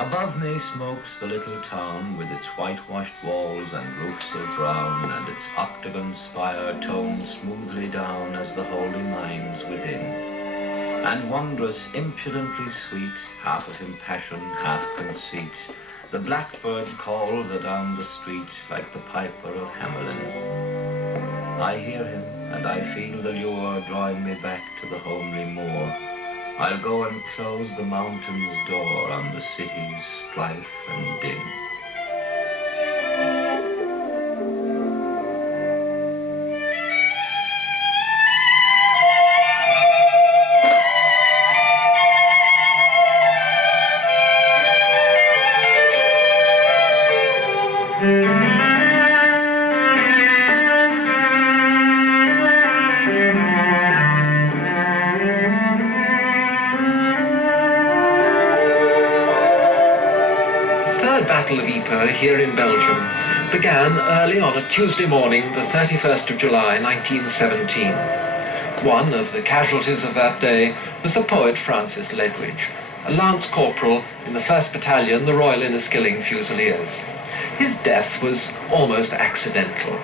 Above me smokes the little town with its whitewashed walls and roofs of brown, and its octagon spire tones smoothly down as the holy minds within. And wondrous, impudently sweet, half of impassion, half conceit, the blackbird calls adown the street like the piper of Hamelin. I hear him, and I feel the lure drawing me back to the homely moor. I'll go and close the mountain's door on the city's strife and din. Battle of Ypres here in Belgium began early on a Tuesday morning, the 31st of July 1917. One of the casualties of that day was the poet Francis Ledwidge, a lance corporal in the 1st Battalion, the Royal Inniskilling Fusiliers. His death was almost accidental.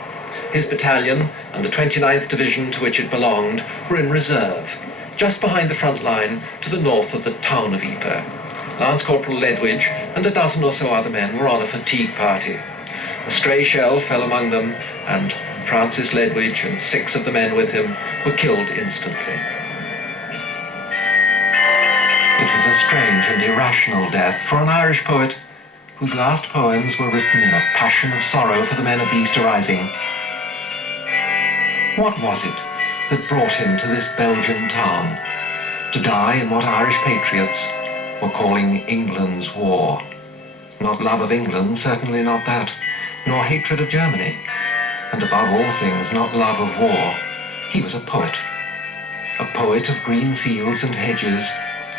His battalion and the 29th Division to which it belonged were in reserve, just behind the front line to the north of the town of Ypres. Lance Corporal Ledwidge and a dozen or so other men were on a fatigue party. A stray shell fell among them, and Francis Ledwidge and 6 of the men with him were killed instantly. It was a strange and irrational death for an Irish poet whose last poems were written in a passion of sorrow for the men of the Easter Rising. What was it that brought him to this Belgian town, to die in what Irish patriots were calling England's war? Not love of England, certainly not that, nor hatred of Germany, and above all things not love of war. He was a poet of green fields and hedges,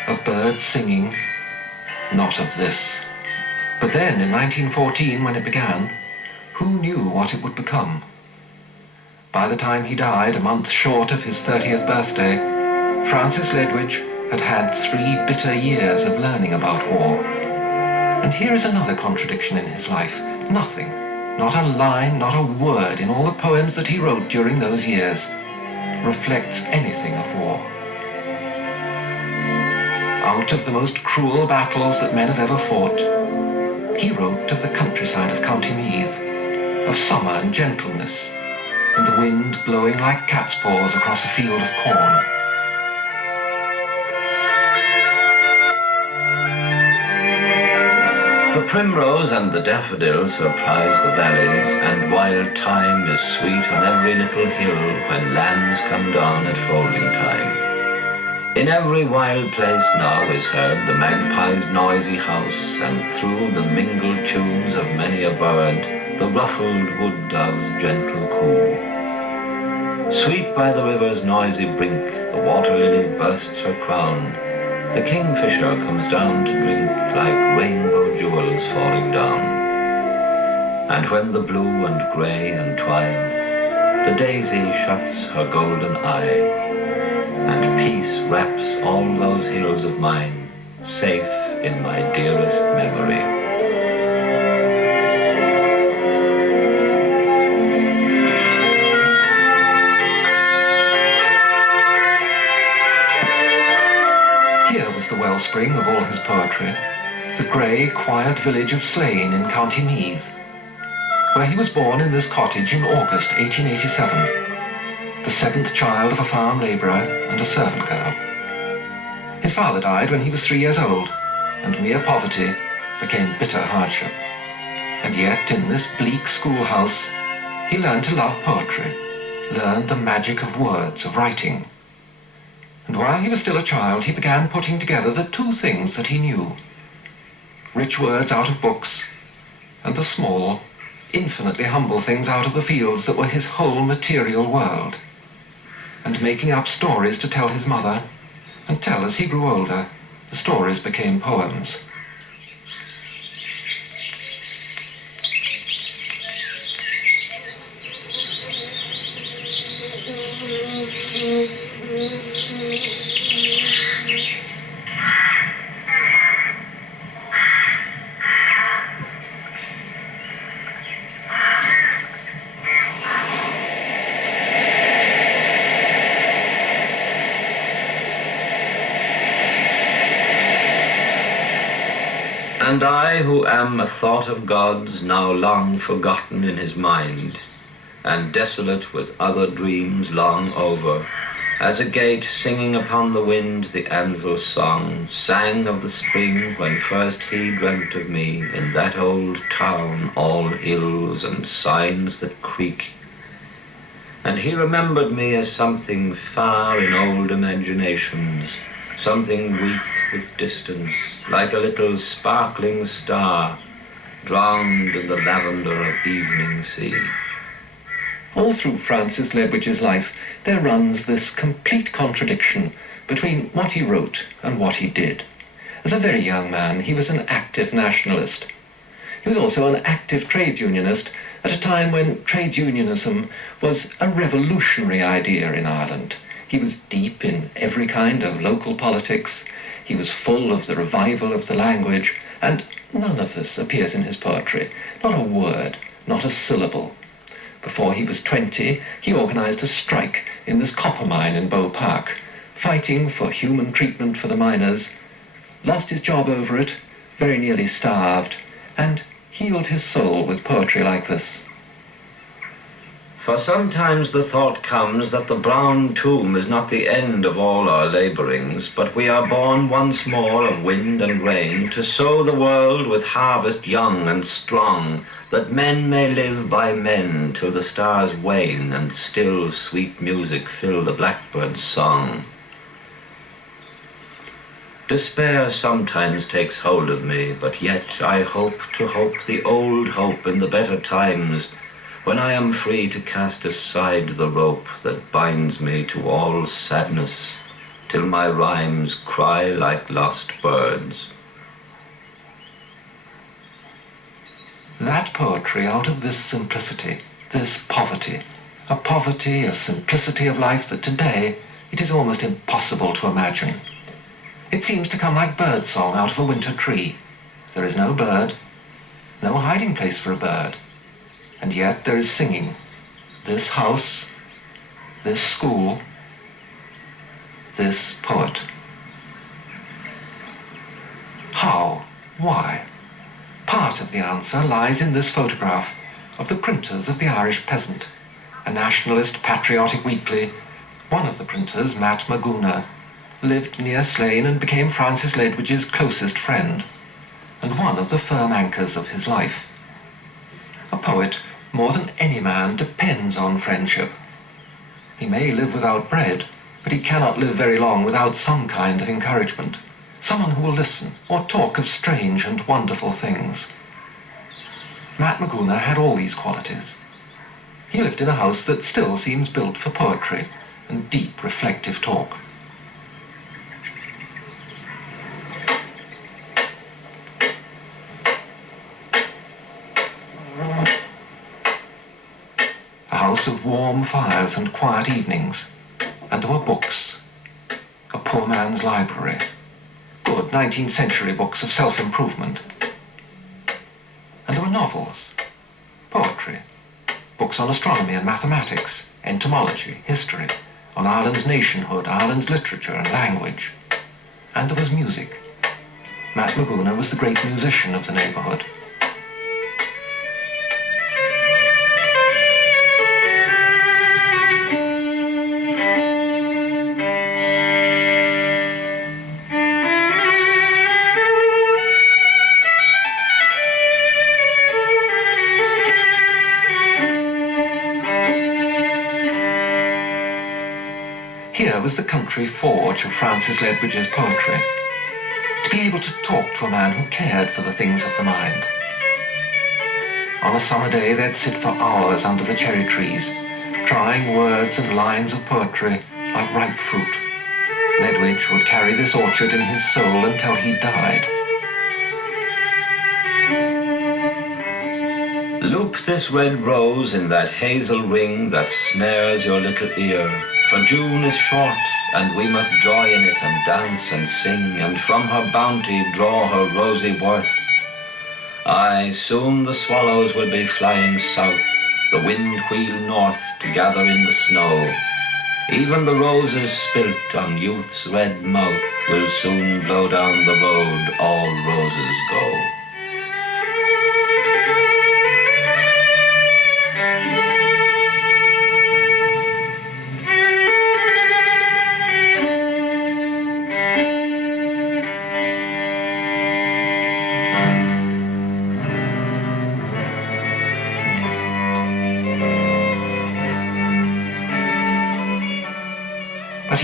of birds singing, not of this. But then, in 1914, when it began, who knew what it would become? By the time he died, a month short of his 30th birthday, Francis Ledwidge had had 3 bitter years of learning about war. And here is another contradiction in his life. Nothing, not a line, not a word in all the poems that he wrote during those years reflects anything of war. Out of the most cruel battles that men have ever fought, he wrote of the countryside of County Meath, of summer and gentleness, and the wind blowing like cat's paws across a field of corn. The primrose and the daffodil surprise the valleys, and wild thyme is sweet on every little hill when lambs come down at folding time. In every wild place now is heard the magpie's noisy house, and through the mingled tunes of many a bird, the ruffled wood dove's gentle coo. Sweet by the river's noisy brink, the water lily bursts her crown. The kingfisher comes down to drink like rainbow jewels falling down. And when the blue and grey entwine, the daisy shuts her golden eye, and peace wraps all those hills of mine, safe in my dearest memory. The wellspring of all his poetry, the grey, quiet village of Slane in County Meath, where he was born in this cottage in August 1887, the 7th child of a farm labourer and a servant girl. His father died when he was 3 years old, and mere poverty became bitter hardship. And yet, in this bleak schoolhouse, he learned to love poetry, learned the magic of words, of writing. And while he was still a child, he began putting together the 2 things that he knew: rich words out of books, and the small, infinitely humble things out of the fields that were his whole material world, and making up stories to tell his mother, until, as he grew older, the stories became poems. And I, who am a thought of God's, now long forgotten in his mind, and desolate with other dreams long over, as a gate singing upon the wind the anvil song, sang of the spring when first he dreamt of me in that old town, all hills and signs that creak. And he remembered me as something far in old imaginations, something weak with distance, like a little sparkling star, drowned in the lavender of evening sea. All through Francis Ledwidge's life, there runs this complete contradiction between what he wrote and what he did. As a very young man, he was an active nationalist. He was also an active trade unionist at a time when trade unionism was a revolutionary idea in Ireland. He was deep in every kind of local politics. He was full of the revival of the language, and none of this appears in his poetry. Not a word, not a syllable. Before he was 20, he organized a strike in this copper mine in Bow Park, fighting for human treatment for the miners, lost his job over it, very nearly starved, and healed his soul with poetry like this. For sometimes the thought comes that the brown tomb is not the end of all our labourings, but we are born once more of wind and rain to sow the world with harvest young and strong, that men may live by men till the stars wane and still sweet music fill the blackbird's song. Despair sometimes takes hold of me, but yet I hope to hope the old hope in the better times, when I am free to cast aside the rope that binds me to all sadness, till my rhymes cry like lost birds. That poetry out of this simplicity, this poverty, a simplicity of life that today it is almost impossible to imagine. It seems to come like birdsong out of a winter tree. There is no bird, no hiding place for a bird, and yet there is singing. This house, this school, this poet. How? Why? Part of the answer lies in this photograph of the printers of the Irish Peasant, a nationalist patriotic weekly. One of the printers, Matt Maguna, lived near Slane and became Francis Ledwidge's closest friend, and one of the firm anchors of his life. A poet, more than any man, depends on friendship. He may live without bread, but he cannot live very long without some kind of encouragement, someone who will listen or talk of strange and wonderful things. Matt Maguna had all these qualities. He lived in a house that still seems built for poetry and deep reflective talk. A house of warm fires and quiet evenings, and there were books, a poor man's library, good 19th century books of self-improvement. And there were novels, poetry, books on astronomy and mathematics, entomology, history, on Ireland's nationhood, Ireland's literature and language. And there was music. Matt Maguna was the great musician of the neighbourhood. Here was the country forge of Francis Ledwidge's poetry. To be able to talk to a man who cared for the things of the mind. On a summer day, they'd sit for hours under the cherry trees, trying words and lines of poetry like ripe fruit. Ledwidge would carry this orchard in his soul until he died. Loop this red rose in that hazel ring that snares your little ear, for June is short, and we must joy in it and dance and sing, and from her bounty draw her rosy worth. Aye, soon the swallows will be flying south, the wind wheel north to gather in the snow. Even the roses spilt on youth's red mouth will soon blow down the road all roses go.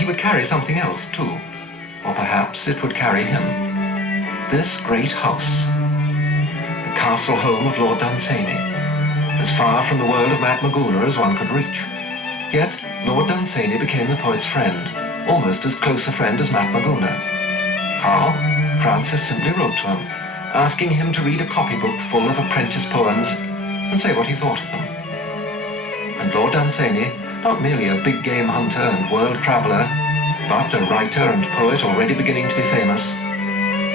he would carry something else too, or perhaps it would carry him. This great house, the castle home of Lord Dunsany, as far from the world of Matt Maguna as one could reach. Yet Lord Dunsany became the poet's friend, almost as close a friend as Matt Maguna. How? Francis simply wrote to him, asking him to read a copybook full of apprentice poems and say what he thought of them. And Lord Dunsany, not merely a big game hunter and world traveller, but a writer and poet already beginning to be famous,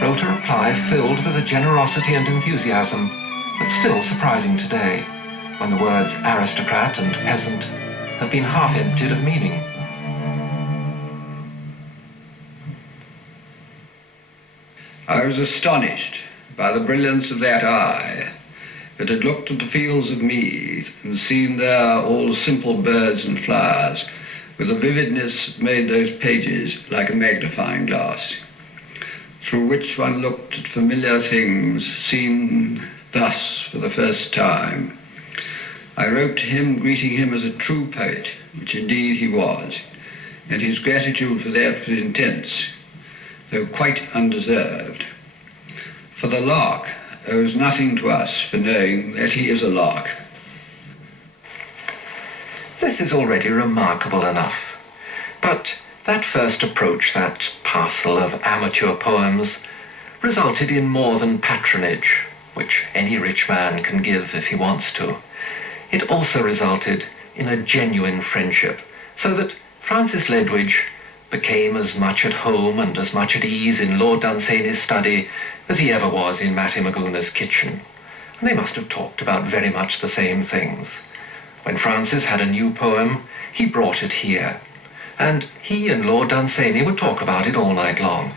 wrote a reply filled with a generosity and enthusiasm that's still surprising today, when the words aristocrat and peasant have been half emptied of meaning. I was astonished by the brilliance of that eye that had looked at the fields of Meath and seen there all the simple birds and flowers, with a vividness that made those pages like a magnifying glass, through which one looked at familiar things seen thus for the first time. I wrote to him greeting him as a true poet, which indeed he was, and his gratitude for that was intense, though quite undeserved. For the lark owes nothing to us for knowing that he is a lark. This is already remarkable enough. But that first approach, that parcel of amateur poems, resulted in more than patronage, which any rich man can give if he wants to. It also resulted in a genuine friendship, so that Francis Ledwidge became as much at home and as much at ease in Lord Dunsany's study as he ever was in Matty Maguna's kitchen. And they must have talked about very much the same things. When Francis had a new poem, he brought it here, and he and Lord Dunsany would talk about it all night long.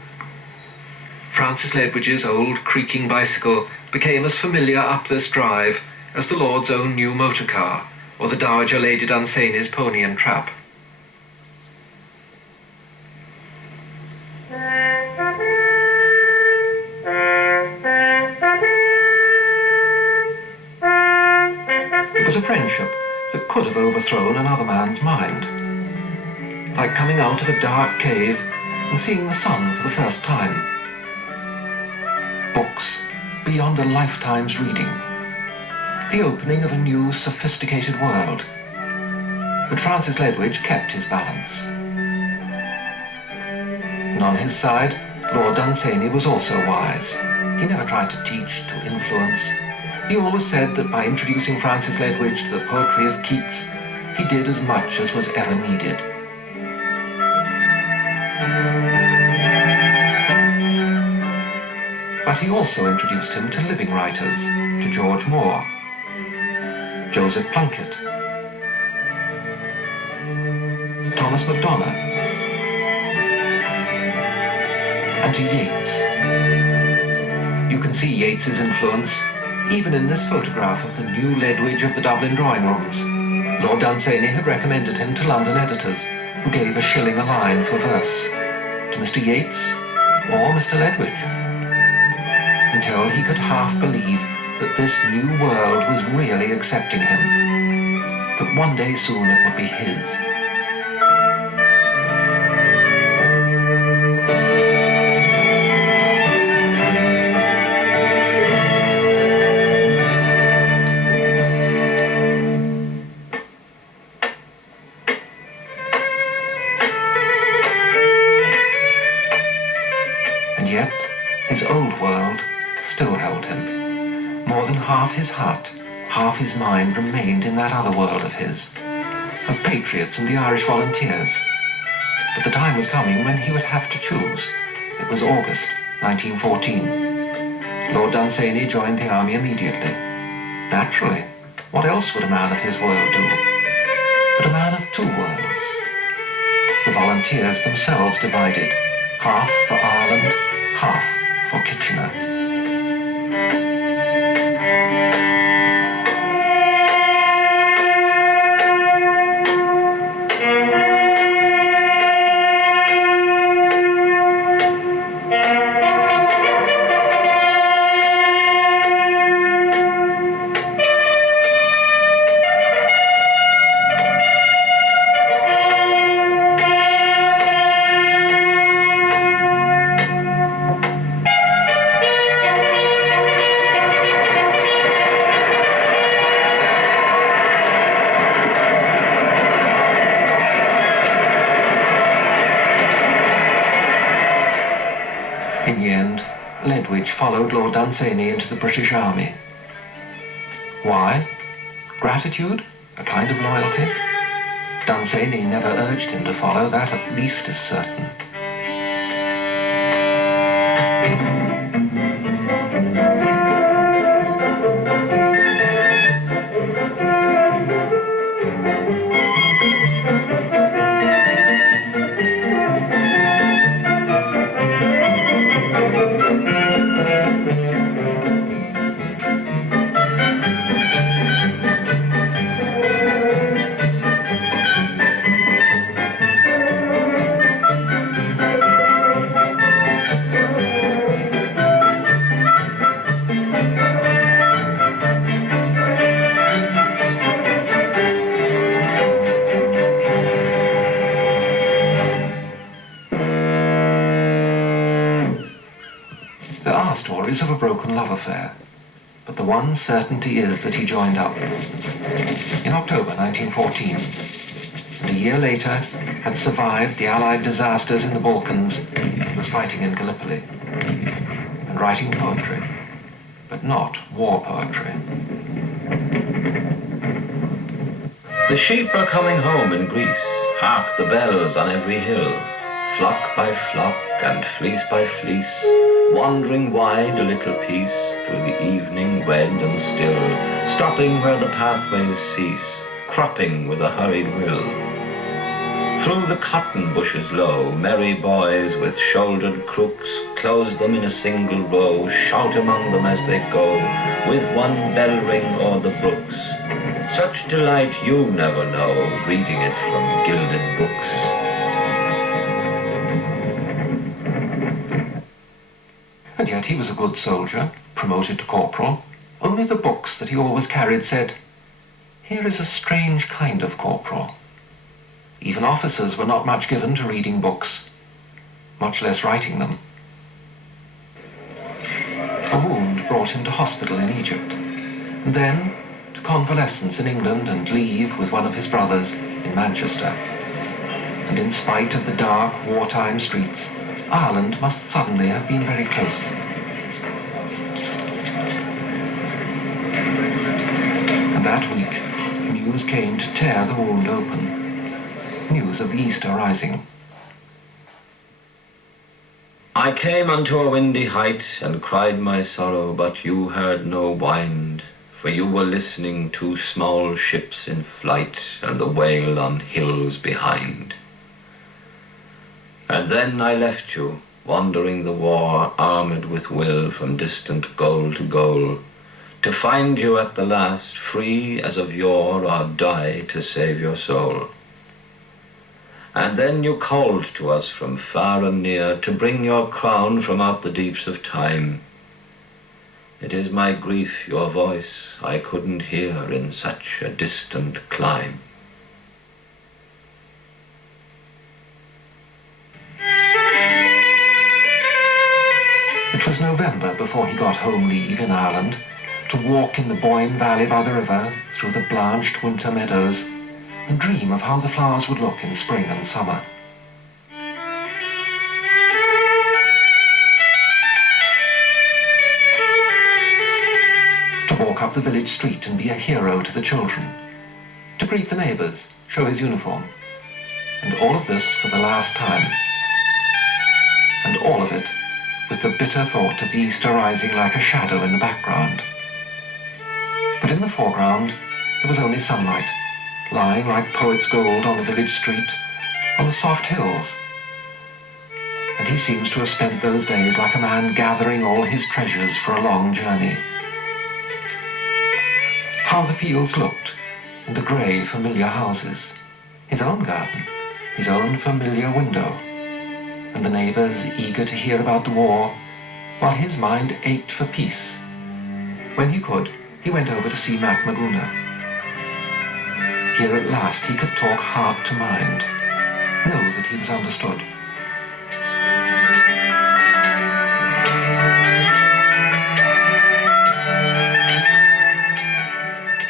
Francis Ledwidge's old creaking bicycle became as familiar up this drive as the Lord's own new motor car, or the Dowager Lady Dunsany's pony and trap. It was a friendship that could have overthrown another man's mind. Like coming out of a dark cave and seeing the sun for the first time. Books beyond a lifetime's reading. The opening of a new, sophisticated world. But Francis Ledwidge kept his balance. And on his side, Lord Dunsany was also wise. He never tried to teach, to influence. He always said that by introducing Francis Ledwidge to the poetry of Keats, he did as much as was ever needed. But he also introduced him to living writers, to George Moore, Joseph Plunkett, Thomas MacDonagh, and to Yeats. You can see Yeats's influence even in this photograph of the new Ledwidge of the Dublin drawing rooms. Lord Dunsany had recommended him to London editors, who gave £1 a line for verse to Mr. Yeats or Mr. Ledwidge, until he could half believe that this new world was really accepting him, that one day soon it would be his. And yet, his old world still held him. More than half his heart, half his mind remained in that other world of his, of patriots and the Irish volunteers. But the time was coming when he would have to choose. It was August 1914. Lord Dunsany joined the army immediately. Naturally, what else would a man of his world do? But a man of two worlds. The volunteers themselves divided, half for Ireland, half for Kitchener. which followed Lord Dunsany into the British Army. Why? Gratitude? A kind of loyalty? Dunsany never urged him to follow, that at least is certain. There are stories of a broken love affair, but the one certainty is that he joined up in October 1914, and a year later had survived the Allied disasters in the Balkans and was fighting in Gallipoli and writing poetry, but not war poetry. The sheep are coming home in Greece, hark the bells on every hill, flock by flock and fleece by fleece, wandering wide a little piece through the evening red and still, stopping where the pathways cease, cropping with a hurried will. Through the cotton bushes low, merry boys with shouldered crooks close them in a single row, shout among them as they go, with one bell ring o'er the brooks. Such delight you never know, reading it from gilded books. And yet he was a good soldier, promoted to corporal. Only the books that he always carried said, "Here is a strange kind of corporal." Even officers were not much given to reading books, much less writing them. A wound brought him to hospital in Egypt, and then to convalescence in England and leave with one of his brothers in Manchester. And in spite of the dark, wartime streets, Ireland must suddenly have been very close. And that week, news came to tear the wound open. News of the Easter Rising. I came unto a windy height and cried my sorrow, but you heard no wind, for you were listening to small ships in flight and the wail on hills behind. And then I left you, wandering the war, armed with will from distant goal to goal, to find you at the last, free as of yore, or die to save your soul. And then you called to us from far and near, to bring your crown from out the deeps of time. It is my grief your voice I couldn't hear in such a distant clime. It was November before he got home leave in Ireland, to walk in the Boyne Valley by the river, through the blanched winter meadows, and dream of how the flowers would look in spring and summer. To walk up the village street and be a hero to the children. To greet the neighbours, show his uniform. And all of this for the last time. And all of it with the bitter thought of the Easter rising like a shadow in the background. But in the foreground, there was only sunlight, lying like poet's gold on the village street, on the soft hills. And he seems to have spent those days like a man gathering all his treasures for a long journey. How the fields looked, and the grey, familiar houses, his own garden, his own familiar window, and the neighbours eager to hear about the war, while his mind ached for peace. When he could, he went over to see Mac Maguna. Here at last he could talk heart to mind, know that he was understood.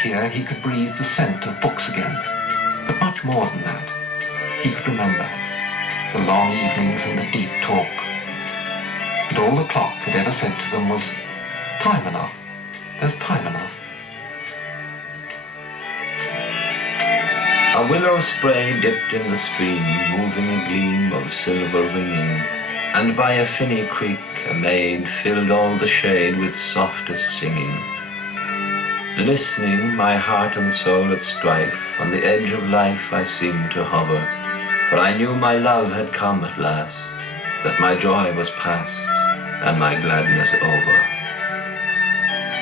Here he could breathe the scent of books again, but much more than that. He could remember the long evenings and the deep talk, and all the clock had ever said to them was, "Time enough. There's time enough." A willow spray dipped in the stream, moving a gleam of silver ringing, and by a finny creek a maid filled all the shade with softest singing. Listening, my heart and soul at strife, on the edge of life I seemed to hover, for I knew my love had come at last, that my joy was past, and my gladness over.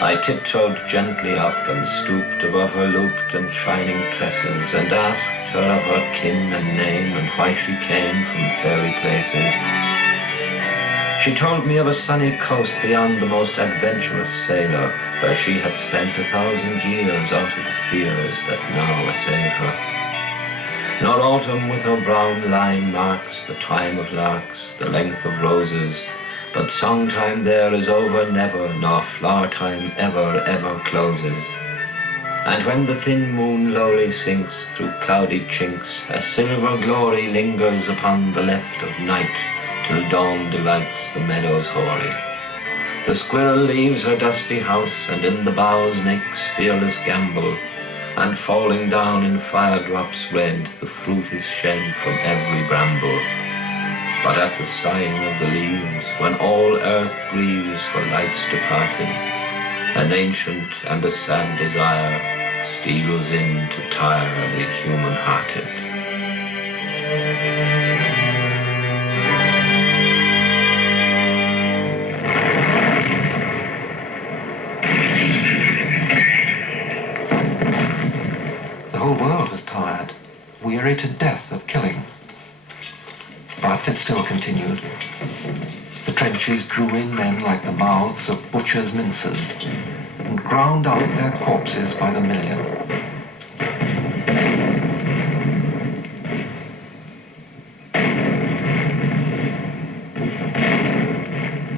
I tiptoed gently up and stooped above her looped and shining tresses, and asked her of her kin and name, and why she came from fairy places. She told me of a sunny coast beyond the most adventurous sailor, where she had spent 1,000 years out of the fears that now assail her. Nor autumn with her brown line marks the time of larks, the length of roses, but song-time there is over never, nor flower-time ever, ever closes. And when the thin moon lowly sinks through cloudy chinks, a silver glory lingers upon the left of night, till dawn delights the meadows hoary. The squirrel leaves her dusty house, and in the boughs makes fearless gambol, and falling down in fire drops red, the fruit is shed from every bramble. But at the sighing of the leaves, when all earth grieves for lights departed, an ancient and a sad desire steals in to tire the human-hearted. The whole world was tired, weary to death of killing. But it still continued. The trenches drew in men like the mouths of butchers' mincers, and ground out their corpses by the million.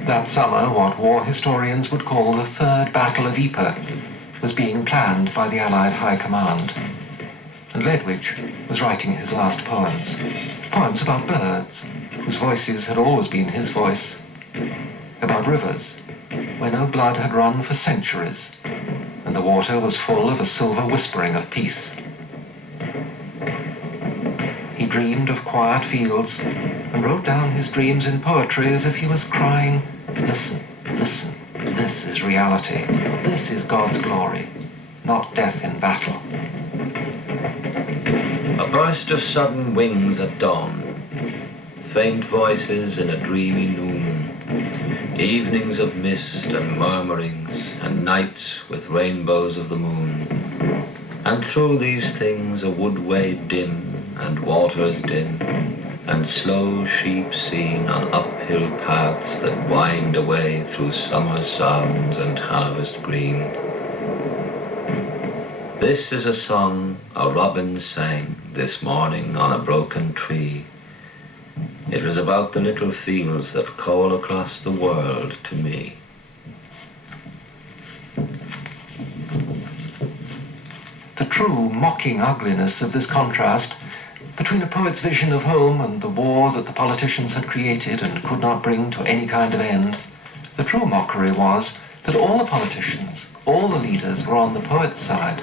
That summer, what war historians would call the Third Battle of Ypres was being planned by the Allied High Command, and Ledwidge was writing his last poems. Poems about birds, whose voices had always been his voice, about rivers, where no blood had run for centuries, and the water was full of a silver whispering of peace. He dreamed of quiet fields, and wrote down his dreams in poetry as if he was crying, "Listen, listen, this is reality, this is God's glory, not death in battle." A burst of sudden wings at dawn, faint voices in a dreamy noon, evenings of mist and murmurings, and nights with rainbows of the moon. And through these things a woodway dim, and waters dim, and slow sheep seen on uphill paths that wind away through summer sounds and harvest green. This is a song a robin sang this morning on a broken tree. It was about the little fields that call across the world to me. The true mocking ugliness of this contrast between a poet's vision of home and the war that the politicians had created and could not bring to any kind of end, the true mockery was that all the politicians, all the leaders were on the poet's side.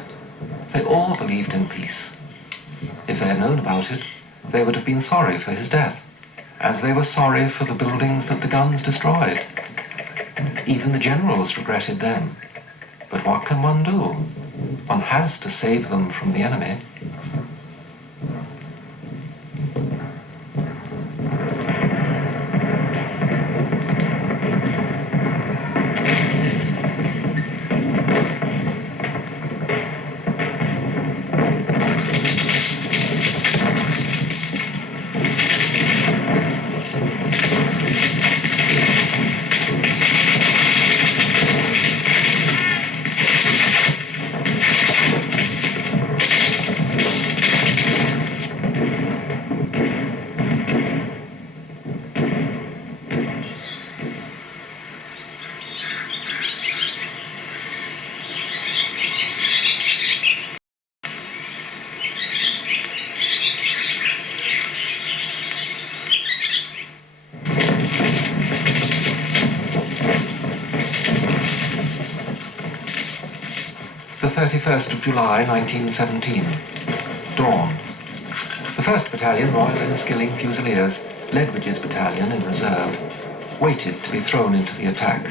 They all believed in peace. If they had known about it, they would have been sorry for his death, as they were sorry for the buildings that the guns destroyed. Even the generals regretted them. But what can one do? One has to save them from the enemy. The 31st of July, 1917. Dawn. The 1st Battalion, Royal Enniskilling Fusiliers, Ledwidge's battalion in reserve, waited to be thrown into the attack.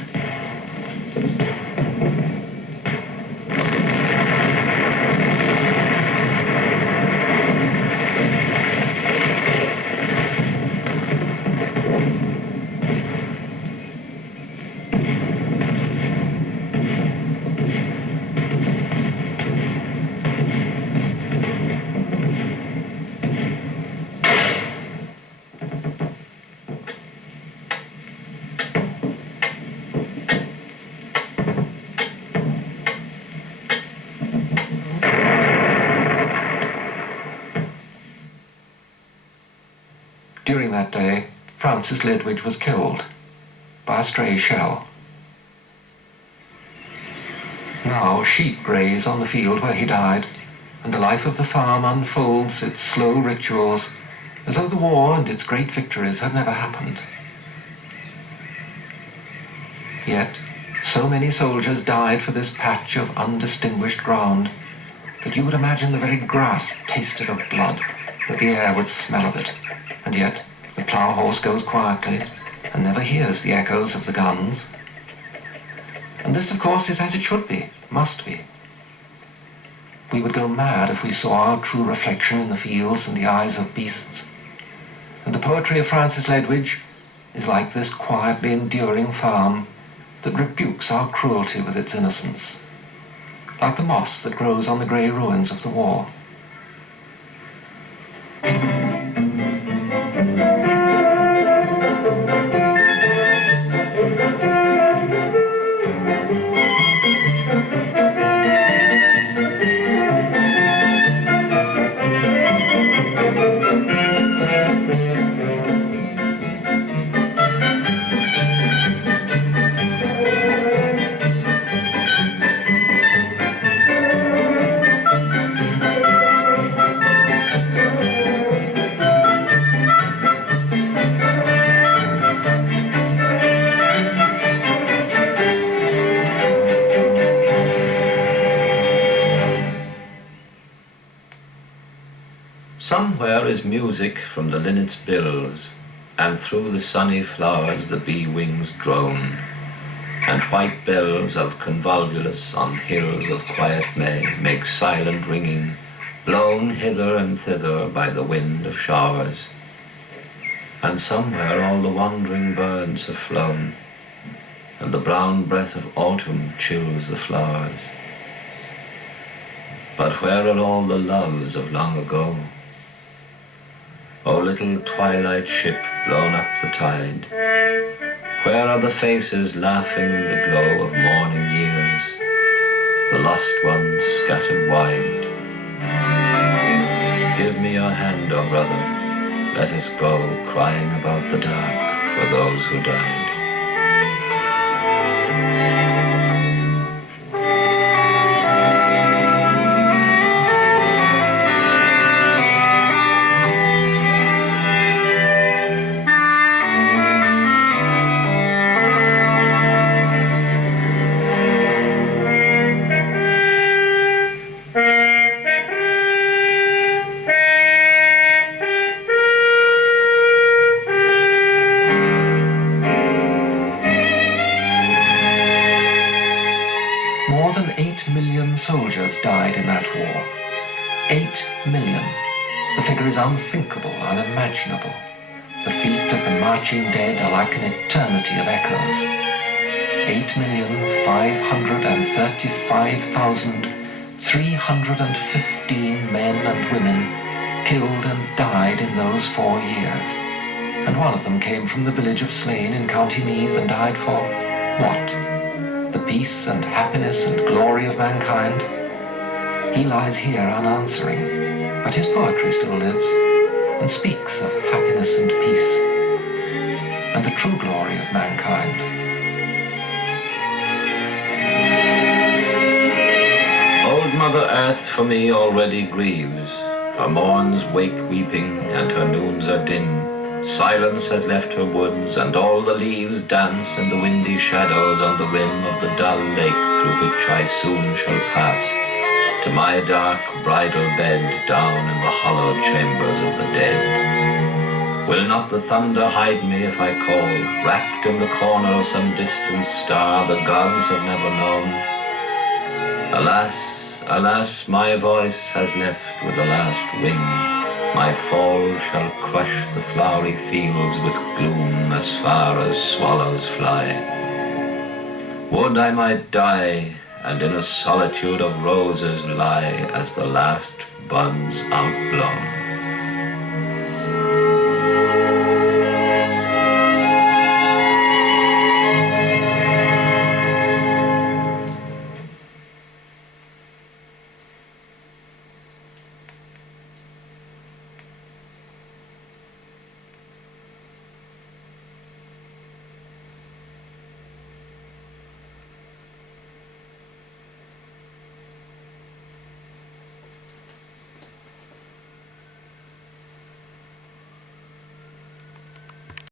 During that day, Francis Ledwidge was killed by a stray shell. Now sheep graze on the field where he died, and the life of the farm unfolds its slow rituals as though the war and its great victories had never happened. Yet, so many soldiers died for this patch of undistinguished ground that you would imagine the very grass tasted of blood, that the air would smell of it. And yet, the plough horse goes quietly and never hears the echoes of the guns. And this, of course, is as it should be, must be. We would go mad if we saw our true reflection in the fields and the eyes of beasts. And the poetry of Francis Ledwidge is like this quietly enduring farm that rebukes our cruelty with its innocence, like the moss that grows on the grey ruins of the war. Somewhere is music from the linnet's bills, and through the sunny flowers the bee wings drone, and white bells of convolvulus on hills of quiet May make silent ringing, blown hither and thither by the wind of showers. And somewhere all the wandering birds have flown, and the brown breath of autumn chills the flowers. But where are all the loves of long ago? O little twilight ship blown up the tide, where are the faces laughing in the glow of morning years, the lost ones scattered wide? Give me your hand, O brother, let us go crying about the dark for those who died. More than 8 million soldiers died in that war. 8 million. The figure is unthinkable, unimaginable. The feet of the marching dead are like an eternity of echoes. 8,535,315 men and women killed and died in those 4 years. And one of them came from the village of Slane in County Meath and died for what? The peace and happiness and glory of mankind? He lies here unanswering, but his poetry still lives and speaks of happiness and peace and the true glory of mankind. Old Mother Earth for me already grieves. Her morns wake weeping and her noons are dim. Silence has left her woods, and all the leaves dance in the windy shadows on the rim of the dull lake through which I soon shall pass. to my dark bridal bed down in the hollow chambers of the dead. Will not the thunder hide me if I call, wrapped in the corner of some distant star the gods have never known? Alas, alas, my voice has left with the last wing. My fall shall crush the flowery fields with gloom as far as swallows fly. Would I might die, and in a solitude of roses lie as the last buds outblown.